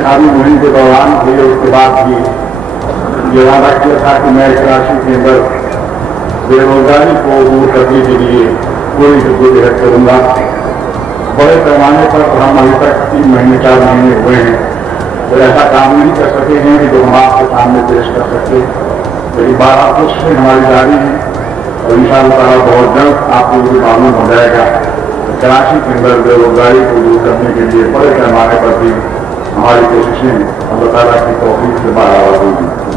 इंतखाबी मुहिम के दौरान भी और उसके बाद भी ये वादा किया था कि मैं कराची के अंदर बेरोजगारी को दूर करने के लिए पूरी जद्दोजहद करूंगा। बड़े पैमाने पर हम अभी तक 3 महीने 4 महीने हुए हैं तो ऐसा काम नहीं कर सके हैं कि जो हम आपके सामने पेश कर सके, लेकिन 12 कोशिशें हमारी जारी हैं और इंशाअल्लाह बहुत जल्द आपको ये मालूम हो जाएगा कराची के अंदर बेरोजगारी को दूर करने के लिए बड़े पैमाने पर भी हमारी कोशिशें अल्लाह ताला की तौफीक से बराबर होगी।